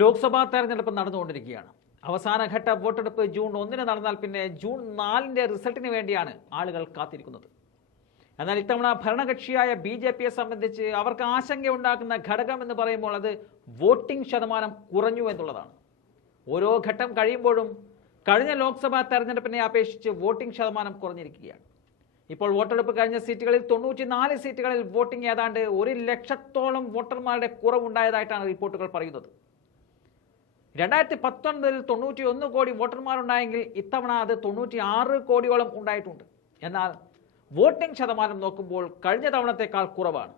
ലോക്സഭാ തെരഞ്ഞെടുപ്പ് നടന്നുകൊണ്ടിരിക്കുകയാണ്. അവസാനഘട്ട വോട്ടെടുപ്പ് ജൂൺ ഒന്നിന് നടന്നാൽ പിന്നെ ജൂൺ നാലിന്റെ റിസൾട്ടിന് വേണ്ടിയാണ് ആളുകൾ കാത്തിരിക്കുന്നത്. എന്നാൽ ഇത്തവണ ഭരണകക്ഷിയായ ബി ജെ പിയെ സംബന്ധിച്ച് അവർക്ക് ആശങ്കയുണ്ടാക്കുന്ന ഘടകം എന്ന് പറയുമ്പോൾ അത് വോട്ടിംഗ് ശതമാനം കുറഞ്ഞു എന്നുള്ളതാണ്. ഓരോ ഘട്ടം കഴിയുമ്പോഴും കഴിഞ്ഞ ലോക്സഭാ തെരഞ്ഞെടുപ്പിനെ അപേക്ഷിച്ച് വോട്ടിംഗ് ശതമാനം കുറഞ്ഞിരിക്കുകയാണ്. ഇപ്പോൾ വോട്ടെടുപ്പ് കഴിഞ്ഞ സീറ്റുകളിൽ തൊണ്ണൂറ്റിനാല് സീറ്റുകളിൽ വോട്ടിംഗ് ഏതാണ്ട് ഒരു ലക്ഷത്തോളം വോട്ടർമാരുടെ കുറവുണ്ടായതായിട്ടാണ് റിപ്പോർട്ടുകൾ പറയുന്നത്. രണ്ടായിരത്തി പത്തൊൻപതിൽ തൊണ്ണൂറ്റി ഒന്ന് കോടി വോട്ടർമാരുണ്ടായെങ്കിൽ ഇത്തവണ അത് തൊണ്ണൂറ്റി ആറ് കോടിയോളം ഉണ്ടായിട്ടുണ്ട്. എന്നാൽ വോട്ടിംഗ് ശതമാനം നോക്കുമ്പോൾ കഴിഞ്ഞ തവണത്തേക്കാൾ കുറവാണ്.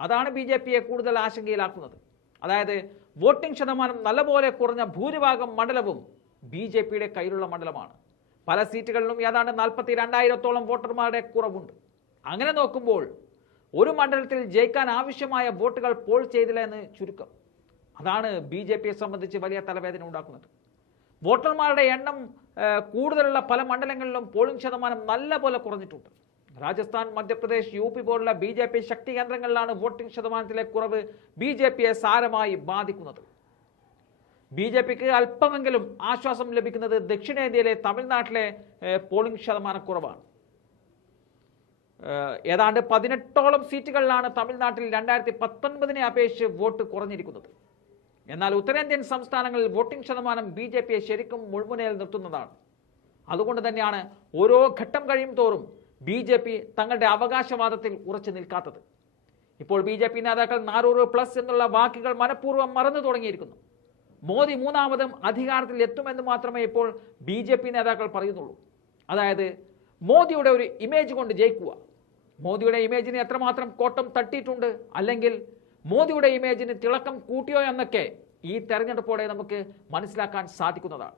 അതാണ് ബി ജെ പിയെ കൂടുതൽ ആശങ്കയിലാക്കുന്നത്. അതായത് വോട്ടിംഗ് ശതമാനം നല്ലപോലെ കുറഞ്ഞ ഭൂരിഭാഗം മണ്ഡലവും ബി ജെ പിയുടെ കയ്യിലുള്ള മണ്ഡലമാണ്. പല സീറ്റുകളിലും ഏതാണ്ട് നാൽപ്പത്തി രണ്ടായിരത്തോളം വോട്ടർമാരുടെ കുറവുണ്ട്. അങ്ങനെ നോക്കുമ്പോൾ ഒരു മണ്ഡലത്തിൽ ജയിക്കാൻ ആവശ്യമായ വോട്ടുകൾ പോൾ ചെയ്തില്ല എന്ന് ചുരുക്കം. അതാണ് ബി ജെ പിയെ സംബന്ധിച്ച് വലിയ തലവേദന ഉണ്ടാക്കുന്നത്. വോട്ടർമാരുടെ എണ്ണം കൂടുതലുള്ള പല മണ്ഡലങ്ങളിലും പോളിംഗ് ശതമാനം നല്ല പോലെ കുറഞ്ഞിട്ടുണ്ട്. രാജസ്ഥാൻ മധ്യപ്രദേശ് യു പി പോലുള്ള ബി ജെ പി ശക്തി കേന്ദ്രങ്ങളിലാണ് വോട്ടിംഗ് ശതമാനത്തിലെ കുറവ് ബി ജെ പിയെ സാരമായി ബാധിക്കുന്നത്. ബി ജെ പിക്ക് അല്പമെങ്കിലും ആശ്വാസം ലഭിക്കുന്നത് ദക്ഷിണേന്ത്യയിലെ തമിഴ്നാട്ടിലെ പോളിംഗ് ശതമാനക്കുറവാണ് ഏതാണ്ട് പതിനെട്ടോളം സീറ്റുകളിലാണ് തമിഴ്നാട്ടിൽ രണ്ടായിരത്തി പത്തൊൻപതിനെ അപേക്ഷിച്ച് വോട്ട് കുറഞ്ഞിരിക്കുന്നത്. എന്നാൽ ഉത്തരേന്ത്യൻ സംസ്ഥാനങ്ങളിൽ വോട്ടിംഗ് ശതമാനം ബി ജെ പിയെ ശരിക്കും മുൾമുനയിൽ നിർത്തുന്നതാണ്. അതുകൊണ്ട് തന്നെയാണ് ഓരോ ഘട്ടം കഴിയും തോറും ബി ജെ പി തങ്ങളുടെ അവകാശവാദത്തിൽ ഉറച്ചു നിൽക്കാത്തത്. ഇപ്പോൾ ബി ജെ പി നേതാക്കൾ നാനൂറ് പ്ലസ് എന്നുള്ള വാക്കുകൾ മനഃപൂർവം മറന്നു തുടങ്ങിയിരിക്കുന്നു. മോദി മൂന്നാമതും അധികാരത്തിൽ എത്തുമെന്ന് മാത്രമേ ഇപ്പോൾ ബി ജെ പി നേതാക്കൾ പറയുന്നുള്ളൂ. അതായത് മോദിയുടെ ഒരു ഇമേജ് കൊണ്ട് ജയിക്കുക. മോദിയുടെ ഇമേജിന് എത്രമാത്രം കോട്ടം തട്ടിയിട്ടുണ്ട് അല്ലെങ്കിൽ മോദിയുടെ ഇമേജിന് തിളക്കം കൂട്ടിയോ എന്നൊക്കെ ഈ തെരഞ്ഞെടുപ്പോടെ നമുക്ക് മനസ്സിലാക്കാൻ സാധിക്കുന്നതാണ്.